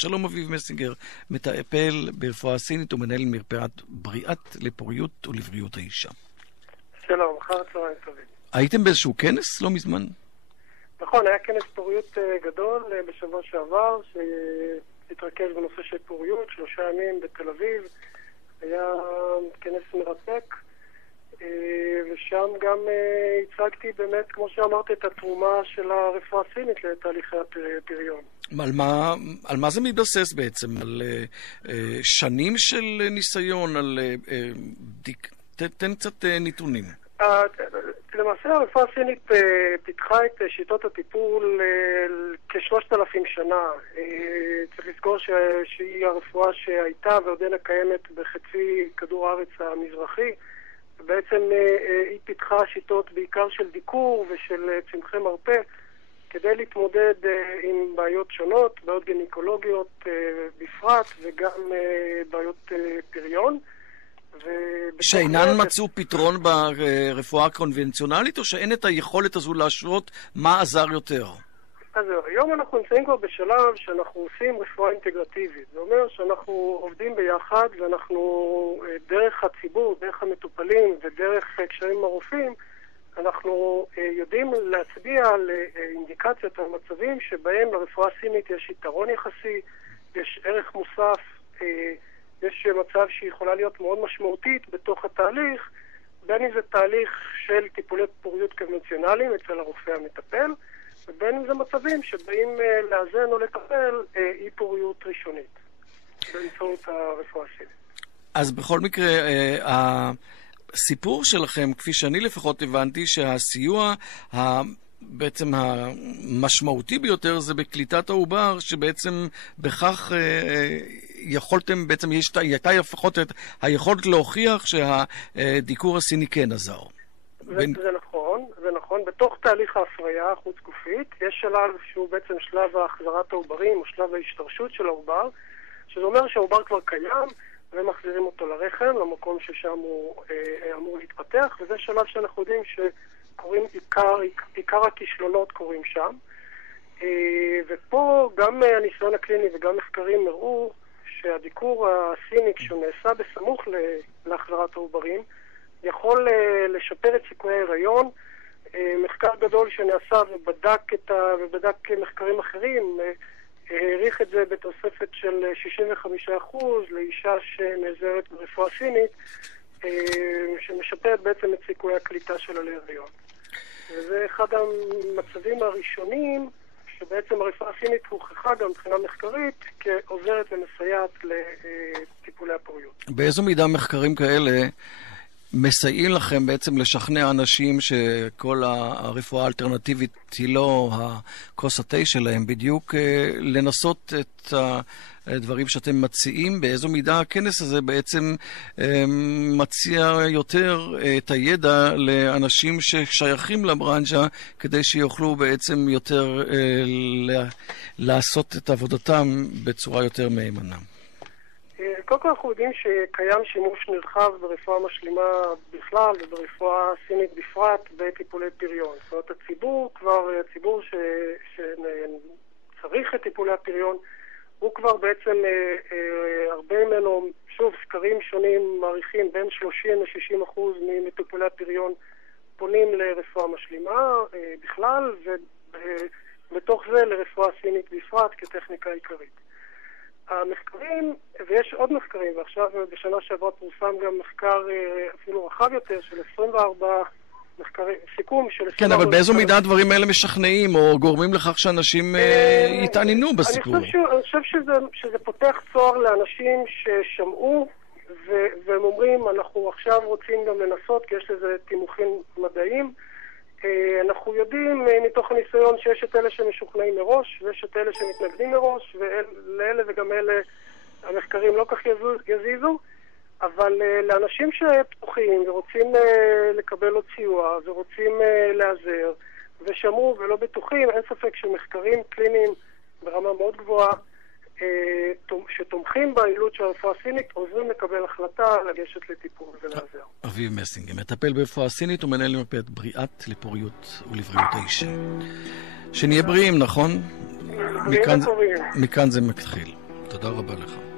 שלום אביב מסינגר, מטפל ברפואה סינית ומנהל מרפאת בריאת לפוריות ולבריאות האישה. שלום, אחר צהריים טובים. הייתם באיזשהו כנס לא מזמן? נכון, היה כנס פוריות גדול בשבוע שעבר, שהתרכז בנושא של פוריות, 3 ימים בתל אביב. היה כנס מרתק, ושם גם הצגתי באמת, כמו שאמרת, את התרומה של הרפואה הסינית לתהליכי הפריון. על מה זה מתבסס בעצם? על שנים של ניסיון? תן קצת נתונים. למעשה הרפואה הסינית פיתחה את שיטות הטיפול כ-3,000 שנה. צריך לזכור שהיא הרפואה שהייתה ועודנה קיימת בחצי כדור הארץ המזרחי. בעצם היא פיתחה שיטות בעיקר של דיקור ושל צמחי מרפא כדי להתמודד עם בעיות שונות, בעיות גינקולוגיות בפרט וגם בעיות פריון. שאינן מצאו פתרון ברפואה הקונבנציונלית, או שאין את היכולת הזו להשוות מה עזר יותר? אז היום אנחנו נמצאים כבר בשלב שאנחנו עושים רפואה אינטגרטיבית. זה אומר שאנחנו עובדים ביחד, ואנחנו דרך הציבור, דרך המטופלים ודרך קשרים עם הרופאים, אנחנו יודעים להצביע על אינדיקציות, על מצבים שבהם לרפואה הסינית יש יתרון יחסי, יש ערך מוסף, יש מצב שהיא יכולה להיות מאוד משמעותית בתוך התהליך, בין אם זה תהליך של טיפולי פוריות קונבנציונליים אצל הרופא המטפל, ובין אם זה מצבים שבאים לאזן או לטפל אי פוריות ראשונית באמצעות הרפואה הסינית. אז בכל מקרה, הסיפור שלכם, כפי שאני לפחות הבנתי, שהסיוע בעצם המשמעותי ביותר זה בקליטת העובר, שבעצם בכך יכולתם, בעצם הייתה לפחות את היכולת להוכיח שהדיקור הסיני כן עזר. זה נכון. בתוך תהליך ההפריה החוץ גופית, יש שלב שהוא בעצם שלב החזרת העוברים, או שלב ההשתרשות של העובר, שזה אומר שהעובר כבר קיים, ומחזירים אותו לרחם, למקום ששם הוא אמור להתפתח, וזה שלב שאנחנו יודעים שקוראים עיקר הכישלונות קורים שם. ופה גם הניסיון הקליני וגם מחקרים הראו שהדיקור הסיני, כשהוא נעשה בסמוך להחזרת העוברים, יכול לשפר את סיכויי ההיריון. מחקר גדול שנעשה ובדק מחקרים אחרים, העריך את זה בתוספת של 65% לאישה שנעזרת ברפואה סינית, שמשפרת בעצם את סיכויי הקליטה שלה להיריון. וזה אחד המצבים הראשונים שבעצם הרפואה הסינית הוכחה גם מבחינה מחקרית כעוזרת ומסייעת לטיפולי הפוריות. באיזו מידה מחקרים כאלה מסייעים לכם בעצם לשכנע אנשים שכל הרפואה האלטרנטיבית היא לא הכוס התה שלהם, בדיוק לנסות את הדברים שאתם מציעים? באיזו מידה הכנס הזה בעצם מציע יותר את הידע לאנשים ששייכים לברנז'ה, כדי שיוכלו בעצם יותר לעשות את עבודתם בצורה יותר מהימנה? קודם כל אנחנו יודעים שקיים שימוש נרחב ברפואה משלימה בכלל וברפואה סינית בפרט בטיפולי פריון. זאת אומרת, הציבור שצריך את טיפולי הפריון, הוא כבר בעצם הרבה ממנו, שוב, סקרים שונים מעריכים בין 30-60% ממטופלי הפריון פונים לרפואה משלימה בכלל, ובתוך זה לרפואה סינית בפרט כטכניקה עיקרית. המחקרים, ויש עוד מחקרים, ועכשיו בשנה שעברה פורסם גם מחקר אפילו רחב יותר של 24 מחקרים, סיכום של 24... כן, אבל באיזו מידה הדברים האלה משכנעים או גורמים לכך שאנשים יתעניינו בסיפור? אני חושב שזה פותח צוהר לאנשים ששמעו והם אומרים, אנחנו עכשיו רוצים גם לנסות, כי יש לזה תימוכין מדעיים. אנחנו יודעים מתוך הניסיון שיש את אלה שמשוכנעים מראש ויש את אלה שמתנגדים מראש, ולאלה וגם אלה המחקרים לא כך יזיזו, אבל לאנשים שפתוחים ורוצים לקבל עוד סיוע ורוצים להיעזר ושמעו ולא בטוחים, אין ספק שמחקרים קליניים ברמה מאוד גבוהה שתומכים בעילות של הרפואה הסינית עוזרים לקבל החלטה לגשת לטיפול ולעזר. אביב מסינגר, מטפל ברפואה הסינית ומנהל מרפאת בריאת לפוריות ולבריאות האישה. שנהיה בריאים, נכון? מכאן זה מתחיל. תודה רבה לך.